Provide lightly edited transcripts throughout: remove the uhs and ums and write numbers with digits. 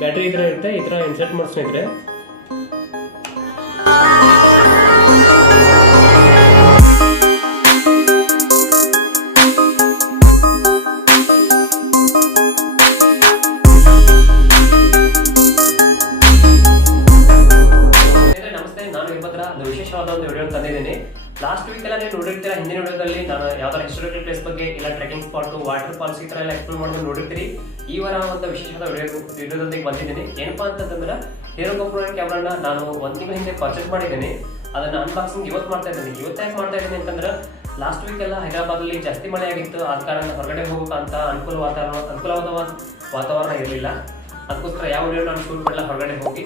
Battery ಈ ಥರ ಇರುತ್ತೆ, ಈ ಥರ ಇನ್ಸರ್ಟ್ ಮಾಡಿ ಸ್ನೇಹಿತರೆ. ನಮಸ್ತೆ, ನಾನು ವೀರಭದ್ರ. ಒಂದು ವಿಶೇಷವಾದ ಒಂದು ವಿಡಿಯೋ ತಂದಿದ್ದೀನಿ. ಲಾಸ್ಟ್ ವೀಕ್ ಎಲ್ಲ ನೀವು ನೋಡಿರ್ತೀರ. ಹಿಂದಿನ ವಿಡಿಯೋದಲ್ಲಿ ನಾನು ಯಾವ್ದಾರ ಹಿಸ್ಟೋರಿಕಲ್ ಪ್ಲೇಸ್ ಬಗ್ಗೆ ಇಲ್ಲ ಟ್ರೆಕಿಂಗ್ ಸ್ಪಾಟ್, ವಾಟರ್ ಫಾಲ್ಸ್ ಈ ಥರ ಎಲ್ಲ ಎಕ್ಸ್ಪ್ಲೋರ್ ಮಾಡೋದು ನೋಡಿರ್ತೀರಿ. ಈ ವಾರ ಒಂದು ವಿಶೇಷವಾದ ವಿಡಿಯೋದೊಂದಿಗೆ ಬಂದಿದ್ದೀನಿ. ಏನಪ್ಪಾ ಅಂತಂದ್ರೆ ಹೀರೋ ಗೋಪ್ರೋ ಕ್ಯಾಮ್ರಾನ ನಾನು 1 ತಿಂಗಳ ಹಿಂದೆ ಪರ್ಚೇಸ್ ಮಾಡಿದ್ದೀನಿ. ಅದನ್ನ ಅನ್ಬಾಕ್ಸಿಂಗ್ ಇವತ್ತು ಮಾಡ್ತಾ ಇದ್ದೀನಿ. ಇವತ್ತು ಯಾಕೆ ಮಾಡ್ತಾ ಇದ್ದೀನಿ ಅಂತಂದ್ರೆ ಲಾಸ್ಟ್ ವೀಕ್ ಎಲ್ಲ ಹೈದರಾಬಾದಲ್ಲಿ ಜಾಸ್ತಿ ಮಳೆ ಆಗಿತ್ತು. ಆದ ಕಾರಣ ಹೊರಗಡೆ ಹೋಗೋಕ್ಕಂತ ಅನುಕೂಲವಾದ ವಾತಾವರಣ ಇರಲಿಲ್ಲ. ಅದಕ್ಕೋಸ್ಕರ ಯಾವ ವಿಡಿಯೋ ನಾನು ಶೂಟ್ ಮಾಡಲ್ಲ ಹೊರಗಡೆ ಹೋಗಿ.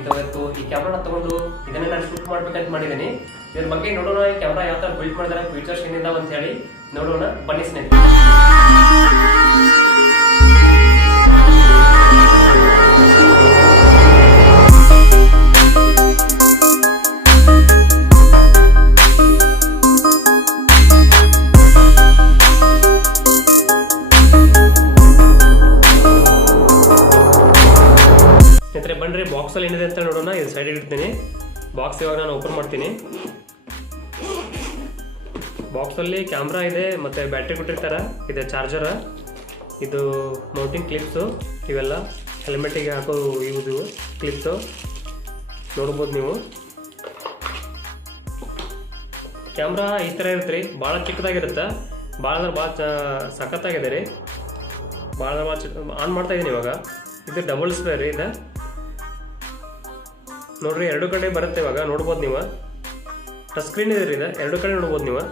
ಇವತ್ತು ಈ ಕ್ಯಾಮ್ರಾನ ತಗೊಂಡು ಇದನ್ನೇ ನಾನು ಶೂಟ್ ಮಾಡ್ಬೇಕಂತ ಮಾಡಿದ್ದೀನಿ. ಇದ್ರ ಬಗ್ಗೆ ನೋಡೋಣ, ಈ ಕ್ಯಾಮ್ರಾ ಯಾವ ಥರ ಬಿಲ್ಡ್ ಮಾಡಿದಾರೆ, ಫೀಚರ್ಸ್ ಏನಿದಾವ ಅಂತ ಹೇಳಿ ನೋಡೋಣ. ಬನ್ನಿ ಸ್ನೇಹಿತರೆ. ಬನ್ರಿ, ಬಾಕ್ಸಲ್ಲಿ ಏನಿದೆ ಅಂತ ನೋಡೋಣ. ಇದು ಸೈಡ್ ಇಡ್ತೀನಿ. ಬಾಕ್ಸ್ ಇವಾಗ ನಾನು ಓಪನ್ ಮಾಡ್ತೀನಿ. ಬಾಕ್ಸಲ್ಲಿ ಕ್ಯಾಮ್ರಾ ಇದೆ, ಮತ್ತು ಬ್ಯಾಟ್ರಿ ಕೊಟ್ಟಿರ್ತಾರೆ, ಇದೆ ಚಾರ್ಜರ, ಇದು ಮೌಂಟಿಂಗ್ ಕ್ಲಿಪ್ಸು, ಇವೆಲ್ಲ ಹೆಲ್ಮೆಟ್ಟಿಗೆ ಹಾಕೋ ಇವು ಕ್ಲಿಪ್ಸು ನೋಡ್ಬೋದು ನೀವು. ಕ್ಯಾಮ್ರಾ ಈ ಥರ ಇರುತ್ತೆ ರೀ, ಭಾಳ ಚಿಕ್ಕದಾಗಿರುತ್ತೆ. ಭಾಳ ಅಂದ್ರೆ ಭಾಳ ಸಖತ್ತಾಗಿದೆ ರೀ. ಭಾಳ ಆನ್ ಮಾಡ್ತಾ ಇದ್ದೀನಿ ಇವಾಗ. ಇದು ಡಬಲ್ ಸ್ಪ್ರೇ ರೀ. ಇದು ನೋಡ್ರಿ, ಎರಡು ಕಡೆ ಬರುತ್ತೆ. ಇವಾಗ ನೋಡ್ಬೋದು ನೀವು. ಟಚ್ ಸ್ಕ್ರೀನ್ ಇದೆ ರೀ. ಇದು ಎರಡು ಕಡೆ ನೋಡ್ಬೋದು ನೀವು.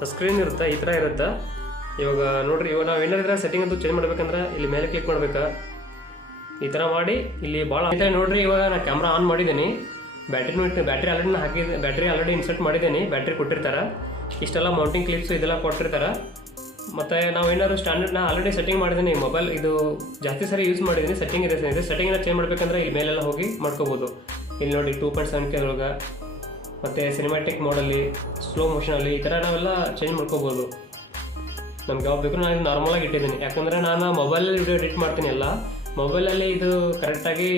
ಟಚ್ ಸ್ಕ್ರೀನ್ ಇರುತ್ತೆ, ಈ ಥರ ಇರುತ್ತೆ. ಇವಾಗ ನೋಡ್ರಿ, ಇವಾಗ ನಾವು ಏನಾರಿದ್ರೆ ಸೆಟ್ಟಿಂಗ್ ಅಂತೂ ಚೇಂಜ್ ಮಾಡ್ಬೇಕಂದ್ರೆ ಇಲ್ಲಿ ಮೇಲೆ ಕ್ಲಿಕ್ ಮಾಡ್ಬೇಕಾ, ಈ ಥರ ಮಾಡಿ ಇಲ್ಲಿ ಭಾಳ ಈ ಥರ ನೋಡ್ರಿ. ಇವಾಗ ನಾನು ಕ್ಯಾಮ್ರಾ ಆನ್ ಮಾಡಿದ್ದೀನಿ. ಬ್ಯಾಟ್ರಿ ಆಲ್ರೆಡಿ ಇನ್ಸರ್ಟ್ ಮಾಡಿದ್ದೀನಿ. ಬ್ಯಾಟ್ರಿ ಕೊಟ್ಟಿರ್ತಾರೆ. ಇಷ್ಟೆಲ್ಲ ಮೌಂಟಿಂಗ್ ಕ್ಲಿಪ್ಸ್ ಇದೆಲ್ಲ ಕೊಟ್ಟಿರ್ತಾರೆ. ಮತ್ತು ನಾವು ಏನಾದ್ರು ಸ್ಟ್ಯಾಂಡರ್ಡ್ ಆಲ್ರೆಡಿ ಸೆಟ್ಟಿಂಗ್ ಮಾಡಿದ್ದೀನಿ. ಮೊಬೈಲ್ ಇದು ಜಾಸ್ತಿ ಸರಿ ಯೂಸ್ ಮಾಡಿದ್ದೀನಿ. ಸೆಟ್ಟಿಂಗ್ ಇದೆ. ಸೆಟ್ಟಿಂಗ್ನ ಚೇಂಜ್ ಮಾಡಬೇಕಂದ್ರೆ ಇಲ್ಲಿ ಮೇಲೆಲ್ಲ ಹೋಗಿ ಮಾಡ್ಕೋಬೋದು. ಇಲ್ಲಿ ನೋಡಿ 2.7K ಒಳಗೆ, ಮತ್ತು ಸಿನಿಮ್ಯಾಟಿಕ್ ಮೋಡಲ್ಲಿ, ಸ್ಲೋ ಮೋಷನಲ್ಲಿ ಈ ಥರ ನಾವೆಲ್ಲ ಚೇಂಜ್ ಮಾಡ್ಕೋಬೋದು. ನಮ್ಗೆ ಯಾವ್ದು ಬೇಕು ನಾನು ಇದು ನಾರ್ಮಲಾಗಿ ಇಟ್ಟಿದ್ದೀನಿ. ಯಾಕಂದರೆ ನಾನು ಮೊಬೈಲಲ್ಲಿ ವಿಡಿಯೋ ಎಡಿಟ್ ಮಾಡ್ತೀನಿ. ಎಲ್ಲ ಮೊಬೈಲಲ್ಲಿ ಇದು ಕರೆಕ್ಟಾಗಿ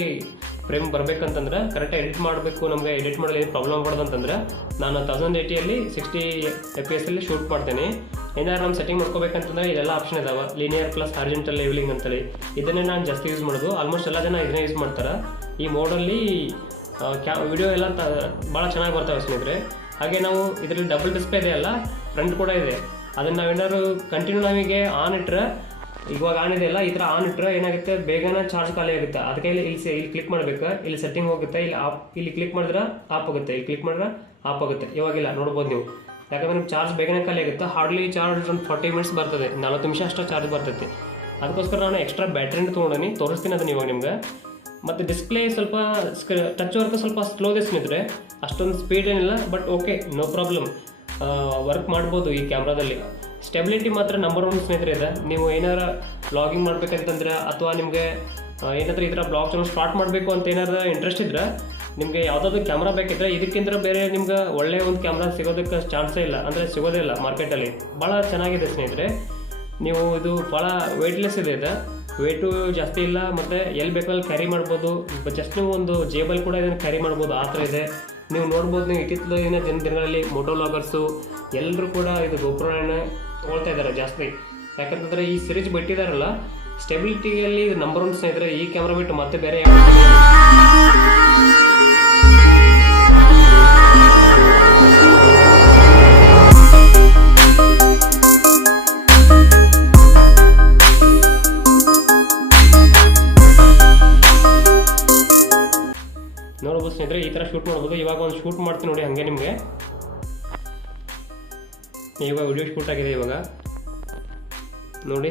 ಫ್ರೇಮ್ ಬರಬೇಕಂತಂದ್ರೆ, ಕರೆಕ್ಟಾಗಿ ಎಡಿಟ್ ಮಾಡಬೇಕು. ನಮಗೆ ಎಡಿಟ್ ಮಾಡಲು ಏನು ಪ್ರಾಬ್ಲಮ್ ಆಗ್ಬಾರ್ದಂತಂದ್ರೆ ನಾನು 1080 60 FPS ಶೂಟ್ ಮಾಡ್ತೀನಿ. ಏನಾದ್ರು ನಾನು ಸೆಟ್ಟಿಂಗ್ ಮಾಡ್ಕೋಬೇಕಂತಂದ್ರೆ ಇದೆಲ್ಲ ಆಪ್ಷನ್ ಇದಾವೆ. ಲೀನಿಯರ್ ಪ್ಲಸ್ ಹಾರಿಜೆಂಟಲ್ ಲೆವೆಲಿಂಗ್ ಅಂತೇಳಿ ಇದನ್ನೇ ನಾನು ಜಾಸ್ತಿ ಯೂಸ್ ಮಾಡೋದು. ಆಲ್ಮೋಸ್ಟ್ ಎಲ್ಲ ಜನ ಇದನ್ನೇ ಯೂಸ್ ಮಾಡ್ತಾರೆ. ಈ ಮೋಡಲ್ಲಿ ವಿಡಿಯೋ ಎಲ್ಲ ಭಾಳ ಚೆನ್ನಾಗಿ ಬರ್ತವೆ ಸ್ನೇಹಿತರೆ. ಹಾಗೆ ನಾವು ಇದರಲ್ಲಿ ಡಬಲ್ ಡಿಸ್ಪ್ಲೇ ಇದೆ ಅಲ್ಲ, ಫ್ರಂಟ್ ಕೂಡ ಇದೆ. ಅದನ್ನು ನಾವೇನಾದ್ರು ಕಂಟಿನ್ಯೂ ನಮಗೆ ಆನ್ ಇಟ್ಟರೆ, ಇವಾಗ ಆನ್ ಇದೆ ಅಲ್ಲ, ಈ ಥರ ಆನ್ ಇಟ್ಟರೆ ಏನಾಗುತ್ತೆ, ಬೇಗನೆ ಚಾರ್ಜ್ ಖಾಲಿ ಆಗುತ್ತೆ. ಅದಕ್ಕೆ ಇಲ್ಲಿ ಕ್ಲಿಕ್ ಮಾಡಬೇಕು. ಇಲ್ಲಿ ಸೆಟ್ಟಿಂಗ್ ಹೋಗುತ್ತೆ. ಇಲ್ಲಿ ಕ್ಲಿಕ್ ಮಾಡಿದ್ರೆ ಆಫ್ ಆಗುತ್ತೆ. ಇಲ್ಲಿ ಕ್ಲಿಕ್ ಮಾಡಿದ್ರೆ ಆಫ್ ಆಗುತ್ತೆ. ಇವಾಗಿಲ್ಲ ನೋಡ್ಬೋದು ನೀವು. ಯಾಕಂದರೆ ನಿಮ್ಗೆ ಚಾರ್ಜ್ ಬೇಗನೆ ಖಾಲಿ ಆಗುತ್ತೆ. ಹಾರ್ಡ್ಲಿ ಚಾರ್ಜ್ ಒಂದು 40 ಮಿನಿಟ್ಸ್ ಬರ್ತದೆ, 40 ನಿಮಿಷ ಅಷ್ಟು ಚಾರ್ಜ್ ಬರ್ತೈತಿ. ಅದಕ್ಕೋಸ್ಕರ ನಾನು ಎಕ್ಸ್ಟ್ರಾ ಬ್ಯಾಟ್ರಿನ ತೊಗೊಂಡಿನಿ, ತೋರಿಸ್ತೀನಿ ಅದನ್ನು ಇವಾಗ ನಿಮ್ಗೆ. ಮತ್ತು ಡಿಸ್ಪ್ಲೇ ಸ್ವಲ್ಪ ಟಚ್ ವರ್ಕ್ ಸ್ವಲ್ಪ ಸ್ಲೋ ಇದೆ ಸ್ನೇಹಿತರೆ. ಅಷ್ಟೊಂದು ಸ್ಪೀಡ್ ಏನಿಲ್ಲ, but okay, no problem, work ಮಾಡ್ಬೋದು ಈ ಕ್ಯಾಮ್ರಾದಲ್ಲಿ. ಸ್ಟೆಬಿಲಿಟಿ ಮಾತ್ರ ನಂಬರ್ 1 ಸ್ನೇಹಿತರೆ ಇದೆ. ನೀವು ಏನಾರ ಬ್ಲಾಗಿಂಗ್ ಮಾಡ್ಬೇಕಂತಂದ್ರೆ, ಅಥವಾ ನಿಮಗೆ ಏನಾದರೂ ಈ ಥರ ಬ್ಲಾಗ್ ಚಾನಲ್ ಸ್ಟಾರ್ಟ್ ಮಾಡಬೇಕು ಅಂತ ಏನಾದ್ರು ಇಂಟ್ರೆಸ್ಟ್ ಇದ್ದರೆ, ನಿಮಗೆ ಯಾವುದಾದ್ರು ಕ್ಯಾಮ್ರಾ ಬೇಕಿದ್ರೆ ಇದಕ್ಕಿಂತ ಬೇರೆ ನಿಮ್ಗೆ ಒಳ್ಳೆಯ ಒಂದು ಕ್ಯಾಮ್ರಾ ಸಿಗೋದಕ್ಕೆ ಚಾನ್ಸೇ ಇಲ್ಲ, ಅಂದರೆ ಸಿಗೋದೇ ಇಲ್ಲ ಮಾರ್ಕೆಟಲ್ಲಿ. ಭಾಳ ಚೆನ್ನಾಗಿದೆ ಸ್ನೇಹಿತರೆ. ನೀವು ಇದು ಭಾಳ ವೆಯ್ಟ್ಲೆಸ್ ಇದೆ. ಇದು ವೆಯ್ಟು ಜಾಸ್ತಿ ಇಲ್ಲ, ಮತ್ತು ಎಲ್ಲಿ ಬೇಕಲ್ಲಿ ಕ್ಯಾರಿ ಮಾಡ್ಬೋದು. ಜಸ್ಟ್ ನೀವು ಒಂದು ಜೇಬಲ್ ಕೂಡ ಇದನ್ನು ಕ್ಯಾರಿ ಮಾಡ್ಬೋದು, ಆ ಥರ ಇದೆ. ನೀವು ನೋಡ್ಬೋದು. ನೀವು ಇತ್ತೀಚಿನ ದಿನಗಳಲ್ಲಿ ಮೋಟೋ ವ್ಲಾಗರ್ಸು ಎಲ್ಲರೂ ಕೂಡ ಇದು ಗೋಪ್ರೋನ ತೊಗೊಳ್ತಾ ಇದ್ದಾರೆ ಜಾಸ್ತಿ. ಯಾಕಂತಂದರೆ ಈ ಸಿರೀಸ್ ಬಿಟ್ಟಿದ್ದಾರಲ್ಲ, ಸ್ಟೆಬಿಲಿಟಿಯಲ್ಲಿ ಇದು ನಂಬರ್ 1 ಸ್ನೇಹಿತರೆ. ಈ ಕ್ಯಾಮ್ರಾ ಬಿಟ್ಟು ಮತ್ತೆ ಬೇರೆ ಯಾವ ನೋಡ್ಬೋದು ಸ್ನೇಹಿತರೆ. ಈ ಥರ ಶೂಟ್ ಮಾಡ್ಬೋದು. ಇವಾಗ ಒಂದು ಶೂಟ್ ಮಾಡ್ತೀನಿ ನೋಡಿ, ಹಾಗೆ ನಿಮಗೆ ಇವಾಗ ವಿಡಿಯೋ ಶೂಟ್ ಆಗಿದೆ. ಇವಾಗ ನೋಡಿ,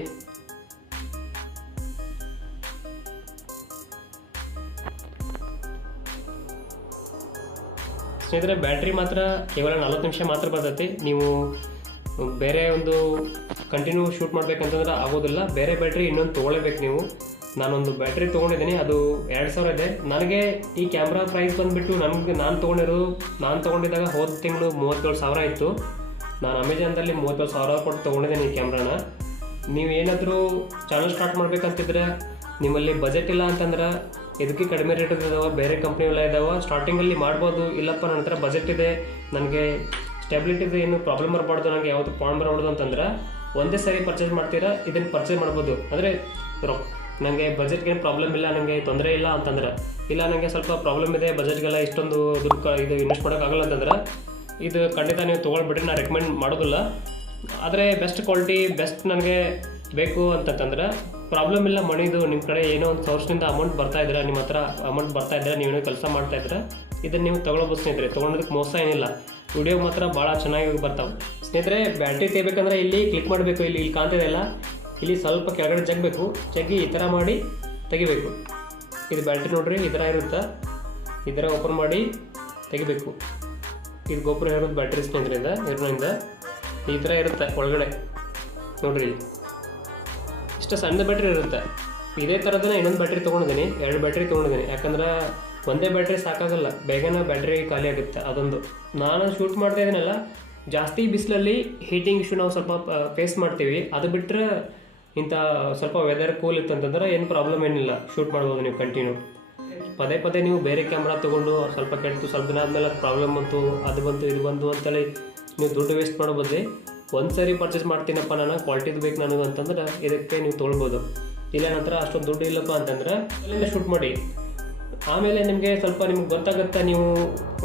ಸ್ನೇಹಿತರೆ ಬ್ಯಾಟ್ರಿ ಮಾತ್ರ ಕೇವಲ 40 ನಿಮಿಷ ಮಾತ್ರ ಬರ್ತೈತಿ. ನೀವು ಬೇರೆ ಒಂದು ಕಂಟಿನ್ಯೂ ಶೂಟ್ ಮಾಡ್ಬೇಕಂತಂದ್ರೆ ಆಗೋದಿಲ್ಲ. ಬೇರೆ ಬ್ಯಾಟ್ರಿ ಇನ್ನೊಂದು ತೊಗೊಳ್ಳೇಬೇಕು ನೀವು. ನಾನೊಂದು ಬ್ಯಾಟ್ರಿ ತೊಗೊಂಡಿದ್ದೀನಿ, ಅದು 2000 ಇದೆ. ನನಗೆ ಈ ಕ್ಯಾಮ್ರಾ ಪ್ರೈಸ್ ಬಂದುಬಿಟ್ಟು ನಾನು ತೊಗೊಂಡಿದ್ದಾಗ ಹೋದ ತಿಂಗಳು 37,000 ಇತ್ತು. ನಾನು ಅಮೆಜಾನ್ದಲ್ಲಿ 37,000 ಕೊಟ್ಟು ತೊಗೊಂಡಿದ್ದೀನಿ ಈ ಕ್ಯಾಮ್ರಾನ. ನೀವು ಏನಾದರೂ ಚಾನಲ್ ಸ್ಟಾರ್ಟ್ ಮಾಡ್ಬೇಕಂತಿದ್ರೆ ನಿಮ್ಮಲ್ಲಿ ಬಜೆಟ್ ಇಲ್ಲ ಅಂತಂದ್ರೆ ಇದಕ್ಕೆ ಕಡಿಮೆ ರೇಟ್ ಇದಾವೆ, ಬೇರೆ ಕಂಪ್ನಿ ಎಲ್ಲ ಇದಾವೆ, ಸ್ಟಾರ್ಟಿಂಗಲ್ಲಿ ಮಾಡ್ಬೋದು. ಇಲ್ಲಪ್ಪ ನನ್ನ ಹತ್ರ ಬಜೆಟ್ ಇದೆ, ನನಗೆ ಸ್ಟೆಬಿಲಿಟಿದು ಏನು ಪ್ರಾಬ್ಲಮ್ ಬರಬಾರ್ದು, ನನಗೆ ಯಾವುದು ಪಾಯಿಂಟ್ ಬರಬಾರ್ದು ಅಂತಂದ್ರೆ ಒಂದೇ ಸಾರಿ ಪರ್ಚೇಸ್ ಮಾಡ್ತೀರಾ ಇದನ್ನು ಪರ್ಚೇಸ್ ಮಾಡ್ಬೋದು. ಅಂದರೆ ನನಗೆ ಬಜೆಟ್ಗೆ ಏನು ಪ್ರಾಬ್ಲಮ್ ಇಲ್ಲ, ನನಗೆ ತೊಂದರೆ ಇಲ್ಲ ಅಂತಂದ್ರೆ, ಇಲ್ಲ ನನಗೆ ಸ್ವಲ್ಪ ಪ್ರಾಬ್ಲಮ್ ಇದೆ, ಬಜೆಟ್ಗೆಲ್ಲ ಇಷ್ಟೊಂದು ದುಡ್ಡು ಇದು ಇನ್ವೆಸ್ಟ್ ಮಾಡೋಕ್ಕಾಗಲ್ಲ ಅಂತಂದ್ರೆ ಇದು ಖಂಡಿತ ನೀವು ತೊಗೊಳ್ಬಿಡ್ರಿ, ನಾನು ರೆಕಮೆಂಡ್ ಮಾಡೋದಿಲ್ಲ. ಆದರೆ ಬೆಸ್ಟ್ ಕ್ವಾಲಿಟಿ ಬೆಸ್ಟ್ ನನಗೆ ಬೇಕು ಅಂತಂತಂದ್ರೆ ಪ್ರಾಬ್ಲಮ್ ಇಲ್ಲ, ಮಣಿದು ನಿಮ್ಮ ಕಡೆ ಏನೋ ಒಂದು ಸೋರ್ಸ್ನಿಂದ ಅಮೌಂಟ್ ಬರ್ತಾಯಿದ್ರೆ, ನಿಮ್ಮ ಹತ್ರ ಅಮೌಂಟ್ ಬರ್ತಾಯಿದ್ರೆ, ನೀವೇನೋ ಕೆಲಸ ಮಾಡ್ತಾಯಿದ್ರೆ ಇದನ್ನು ನೀವು ತೊಗೊಳ್ಬೋದು ಸ್ನೇಹಿತರೆ. ತೊಗೊಳೋದಕ್ಕೆ ಮೋಸ ಏನಿಲ್ಲ, ವಿಡಿಯೋ ಮಾತ್ರ ಭಾಳ ಚೆನ್ನಾಗಿ ಬರ್ತಾವೆ ಸ್ನೇಹಿತರೆ. ಬ್ಯಾಟ್ರಿ ತೆಗಿಬೇಕಂದ್ರೆ ಇಲ್ಲಿ ಕ್ಲಿಕ್ ಮಾಡಬೇಕು, ಇಲ್ಲಿ ಕಾಣ್ತಿದೆ ಅಲ್ಲ, ಇಲ್ಲಿ ಸ್ವಲ್ಪ ಕೆಳಗಡೆ ಜಗ್ಬೇಕು, ಜಗ್ಗಿ ಈ ಥರ ಮಾಡಿ ತೆಗಿಬೇಕು. ಇದು ಬ್ಯಾಟ್ರಿ ನೋಡ್ರಿ ಈ ಥರ ಇರುತ್ತೆ, ಈ ಥರ ಓಪನ್ ಮಾಡಿ ತೆಗಿಬೇಕು. ಇದು ಗೋಪ್ರೋ ಇರೋದು ಬ್ಯಾಟ್ರಿ ಸ್ನೇಹಿತರೆ, ಇರೋದ್ರಿಂದ ಈ ಥರ ಇರುತ್ತೆ ಒಳಗಡೆ ನೋಡ್ರಿ. ಇಷ್ಟು ಸಣ್ಣ ಬ್ಯಾಟ್ರಿ ಇರುತ್ತೆ. ಇದೇ ಥರದನ್ನ ಇನ್ನೊಂದು ಬ್ಯಾಟ್ರಿ ತೊಗೊಂಡಿದ್ದೀನಿ, 2 ಬ್ಯಾಟ್ರಿ ತೊಗೊಂಡಿದ್ದೀನಿ. ಯಾಕಂದ್ರೆ ಒಂದೇ ಬ್ಯಾಟ್ರಿ ಸಾಕಾಗಲ್ಲ, ಬೇಗನೆ ಬ್ಯಾಟ್ರಿ ಖಾಲಿ ಆಗುತ್ತೆ. ಅದೊಂದು ನಾನು ಶೂಟ್ ಮಾಡ್ತಾ ಇದ್ದೀನಲ್ಲ, ಜಾಸ್ತಿ ಬಿಸಿಲಲ್ಲಿ ಹೀಟಿಂಗ್ ಇಶ್ಯೂ ನಾವು ಸ್ವಲ್ಪ ಫೇಸ್ ಮಾಡ್ತೀವಿ. ಅದು ಬಿಟ್ಟರೆ ಇಂಥ ಸ್ವಲ್ಪ ವೆದರ್ ಕೂಲ್ ಇತ್ತು ಅಂತಂದ್ರೆ ಏನು ಪ್ರಾಬ್ಲಮ್ ಏನಿಲ್ಲ, ಶೂಟ್ ಮಾಡ್ಬೋದು ನೀವು ಕಂಟಿನ್ಯೂ. ಪದೇ ಪದೇ ನೀವು ಬೇರೆ ಕ್ಯಾಮ್ರಾ ತೊಗೊಂಡು ಸ್ವಲ್ಪ ಕೆಡ್ತು, ಸ್ವಲ್ಪ ದಿನ ಆದಮೇಲೆ ಪ್ರಾಬ್ಲಮ್ ಬಂತು, ಅದು ಬಂತು ಇದು ಬಂತು ಅಂತೇಳಿ ನೀವು ದುಡ್ಡು ವೇಸ್ಟ್ ಮಾಡೋ ಬದಲು ಒಂದು ಸಾರಿ ಪರ್ಚೇಸ್ ಮಾಡ್ತೀನಪ್ಪ ನಾನು, ಕ್ವಾಲಿಟಿದು ಬೇಕು ನನಗೆ ಅಂತಂದ್ರೆ ಇದಕ್ಕೆ ನೀವು ತೊಗೊಳ್ಬೋದು. ಇಲ್ಲ ನಂತರ ಅಷ್ಟೊಂದು ದುಡ್ಡು ಇಲ್ಲಪ್ಪ ಅಂತಂದ್ರೆ ಅಲ್ಲಿಂದ ಶೂಟ್ ಮಾಡಿ. ಆಮೇಲೆ ನಿಮಗೆ ಸ್ವಲ್ಪ ನಿಮ್ಗೆ ಗೊತ್ತಾಗುತ್ತೆ ನೀವು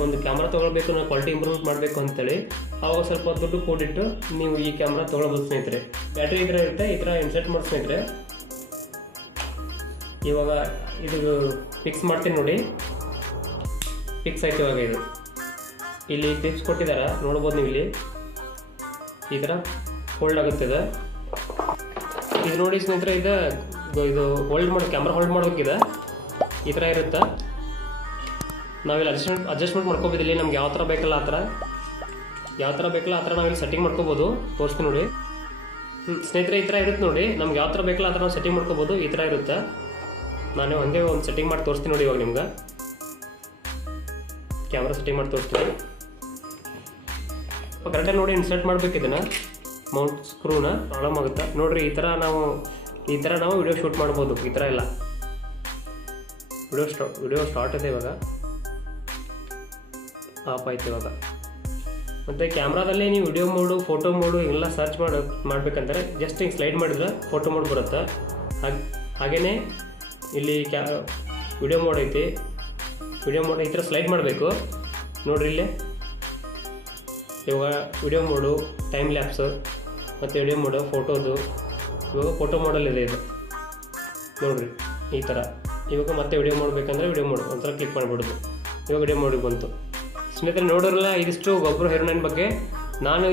ಒಂದು ಕ್ಯಾಮ್ರಾ ತೊಗೊಳ್ಬೇಕು, ನಾನು ಕ್ವಾಲಿಟಿ ಇಂಪ್ರೂವ್ಮೆಂಟ್ ಮಾಡಬೇಕು ಅಂತೇಳಿ, ಆವಾಗ ಸ್ವಲ್ಪ ದುಡ್ಡು ಕೂಡಿಟ್ಟು ನೀವು ಈ ಕ್ಯಾಮ್ರಾ ತೊಗೊಳ್ಬೋದು ಸ್ನೇಹಿತರೆ. ಬ್ಯಾಟ್ರಿ ಈ ಥರ ಇರುತ್ತೆ, ಈ ಥರ ಇನ್ಸರ್ಟ್ ಮಾಡಿ ಸ್ನೇಹಿತರೆ. ಇವಾಗ ಇದು ಫಿಕ್ಸ್ ಮಾಡ್ತೀನಿ ನೋಡಿ, ಫಿಕ್ಸ್ ಆಯ್ತು. ಇವಾಗ ಇದು ಇಲ್ಲಿ ಟಿಪ್ಸ್ ಕೊಟ್ಟಿದ್ದಾರೆ ನೋಡ್ಬೋದು ನೀವು, ಇಲ್ಲಿ ಈ ಥರ ಹೋಲ್ಡ್ ಆಗುತ್ತಿದೆ. ಇದು ನೋಡಿ ಸ್ನೇಹಿತರೆ, ಇದು ಹೋಲ್ಡ್ ಮಾಡಿ ಕ್ಯಾಮ್ರಾ ಹೋಲ್ಡ್ ಮಾಡೋಕ್ಕಿದೆ, ಈ ಥರ ಇರುತ್ತೆ. ನಾವಿಲ್ಲಿ ಅಡ್ಜಸ್ಟ್ಮೆಂಟ್ ಮಾಡ್ಕೋಬೋದು. ಇಲ್ಲಿ ನಮ್ಗೆ ಯಾವ ಥರ ಬೇಕಲ್ಲ ಆ ಥರ, ಯಾವ ಥರ ಬೇಕಲ್ಲ ಆ ಥರ ನಾವಿಲ್ಲಿ ಸೆಟ್ಟಿಂಗ್ ಮಾಡ್ಕೋಬೋದು. ತೋರಿಸ್ತೀನಿ ನೋಡಿ ಸ್ನೇಹಿತರೆ, ಈ ಥರ ಇರುತ್ತೆ ನೋಡಿ. ನಮ್ಗೆ ಯಾವ ಥರ ಬೇಕಲ್ಲ ಆ ಥರ ನಾವು ಸೆಟ್ಟಿಂಗ್ ಮಾಡ್ಕೋಬೋದು. ಈ ಥರ ಇರುತ್ತೆ. ನಾನು ಹಂಗೆ ಒಂದು ಸೆಟ್ಟಿಂಗ್ ಮಾಡಿ ತೋರಿಸ್ತೀನಿ ನೋಡಿ. ಇವಾಗ ನಿಮ್ಗೆ ಕ್ಯಾಮ್ರಾ ಸೆಟ್ಟಿಂಗ್ ಮಾಡಿ ತೋರಿಸ್ತೀನಿ. ಕರೆಕ್ಟಾಗಿ ನೋಡಿ ಇನ್ಸರ್ಟ್ ಮಾಡಬೇಕು ಇದನ್ನು, ಮೌಂಟ್ ಸ್ಕ್ರೂನ. ಪ್ರಾಬ್ಲಮ್ ಆಗುತ್ತೆ ನೋಡಿರಿ. ಈ ಥರ ನಾವು ವಿಡಿಯೋ ಶೂಟ್ ಮಾಡ್ಬೋದು. ಈ ಥರ ಎಲ್ಲ ವಿಡಿಯೋ ಸ್ಟಾರ್ಟ್ ಇದೆ, ಇವಾಗ ಆಫ್ ಆಯ್ತು ಇವಾಗ. ಮತ್ತು ಕ್ಯಾಮ್ರಾದಲ್ಲಿ ನೀವು ವಿಡಿಯೋ ಮೋಡು, ಫೋಟೋ ಮೋಡು ಎಲ್ಲ ಸರ್ಚ್ ಮಾಡಬೇಕಂದ್ರೆ ಜಸ್ಟ್ ಹಿಂಗೆ ಸ್ಲೈಡ್ ಮಾಡಿದ್ರೆ ಫೋಟೋ ಮೋಡ್ ಬರುತ್ತೆ. ಹಾಗೆಯೇ ಇಲ್ಲಿ ವಿಡಿಯೋ ಮೋಡ್ ಐತಿ, ವಿಡಿಯೋ ಮೋಡ್ ಈ ಥರ ಸ್ಲೈಡ್ ಮಾಡಬೇಕು ನೋಡಿರಿ. ಇಲ್ಲೇ ಇವಾಗ ವಿಡಿಯೋ ಮೋಡು, ಟೈಮ್ ಲ್ಯಾಪ್ಸು ಮತ್ತು ವಿಡಿಯೋ ಮೋಡು, ಫೋಟೋದು. ಇವಾಗ ಫೋಟೋ ಮೋಡಲ್ಲಿದೆ ಇದು ನೋಡಿರಿ ಈ ಥರ. ಇವಾಗ ಮತ್ತೆ ವಿಡಿಯೋ ಮಾಡಬೇಕಂದ್ರೆ ವಿಡಿಯೋ ಮೋಡ್ ಒಂಥರ ಕ್ಲಿಕ್ ಮಾಡಿಬಿಡೋದು. ಇವಾಗ ವಿಡಿಯೋ ಮೋಡಿಗೆ ಬಂತು ಸ್ನೇಹಿತರೆ. ನೋಡೋರಲ್ಲ, ಇದಿಷ್ಟು ಗೊಬ್ಬರ ಹೇರೋನೈನ್ ಬಗ್ಗೆ ನಾನು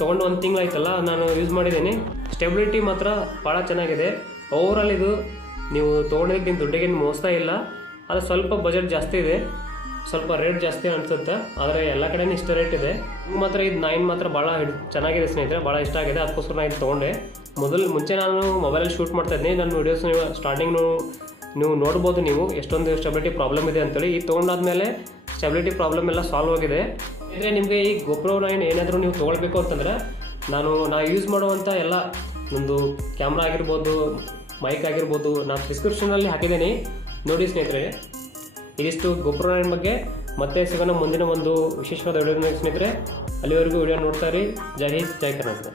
ತೊಗೊಂಡು 1 ತಿಂಗಳಾಯ್ತಲ್ಲ, ನಾನು ಯೂಸ್ ಮಾಡಿದ್ದೀನಿ. ಸ್ಟೆಬಿಲಿಟಿ ಮಾತ್ರ ಭಾಳ ಚೆನ್ನಾಗಿದೆ. ಓವರಾಲ್ ಇದು ನೀವು ತೊಗೊಂಡಿದ್ದಕ್ಕೆ ನಿಮ್ಮ ದುಡ್ಡಿಗೆ ಮೋಸ ಇಲ್ಲ. ಅದು ಸ್ವಲ್ಪ ಬಜೆಟ್ ಜಾಸ್ತಿ ಇದೆ, ಸ್ವಲ್ಪ ರೇಟ್ ಜಾಸ್ತಿ ಅನಿಸುತ್ತೆ, ಆದರೆ ಎಲ್ಲ ಕಡೆಯೂ ಇಷ್ಟು ರೇಟ್ ಇದೆ. ಮಾತ್ರ ಇದು ಮಾತ್ರ ಭಾಳ ಚೆನ್ನಾಗಿದೆ ಸ್ನೇಹಿತರೆ, ಭಾಳ ಇಷ್ಟ ಆಗಿದೆ. ಅದಕ್ಕೋಸ್ಕರ ನಾನು ಇದು ತೊಗೊಂಡೆ. ಮುಂಚೆ ನಾನು ಮೊಬೈಲಲ್ಲಿ ಶೂಟ್ ಮಾಡ್ತಾಯಿದ್ದೀನಿ. ನನ್ನ ವೀಡಿಯೋಸ್ ನೀವು ಸ್ಟಾರ್ಟಿಂಗ್ ನೀವು ನೋಡ್ಬೋದು, ನೀವು ಎಷ್ಟೊಂದು ಸ್ಟೆಬಿಲಿಟಿ ಪ್ರಾಬ್ಲಮ್ ಇದೆ ಅಂತೇಳಿ. ಇದು ತೊಗೊಂಡಾದ್ಮೇಲೆ ಸ್ಟೆಬಿಲಿಟಿ ಪ್ರಾಬ್ಲಮ್ ಎಲ್ಲ ಸಾಲ್ವ್ ಆಗಿದೆ. ಅಂದರೆ ನಿಮಗೆ ಈ GoPro 9 ಏನಾದರೂ ನೀವು ತೊಗೊಳ್ಬೇಕು ಅಂತಂದ್ರೆ ನಾನು ಯೂಸ್ ಮಾಡುವಂಥ ಎಲ್ಲ ಒಂದು ಕ್ಯಾಮ್ರಾ ಆಗಿರ್ಬೋದು, ಮೈಕ್ ಆಗಿರ್ಬೋದು, ನಾನು ಡಿಸ್ಕ್ರಿಪ್ಷನಲ್ಲಿ ಹಾಕಿದ್ದೀನಿ ನೋಡಿ ಸ್ನೇಹಿತರೆ. ಇದಿಷ್ಟು GoPro 9 ಬಗ್ಗೆ. ಮತ್ತೆ ಸಿಗೋಣ ಮುಂದಿನ ಒಂದು ವಿಶೇಷವಾದ ವಿಡಿಯೋ ಸ್ನೇಹಿತರೆ. ಅಲ್ಲಿವರೆಗೂ ವಿಡಿಯೋ ನೋಡ್ತಾ ಇರಿ. ಜೈ ಹಿಂದ್, ಜೈ ಕರ್ನಾಟಕ.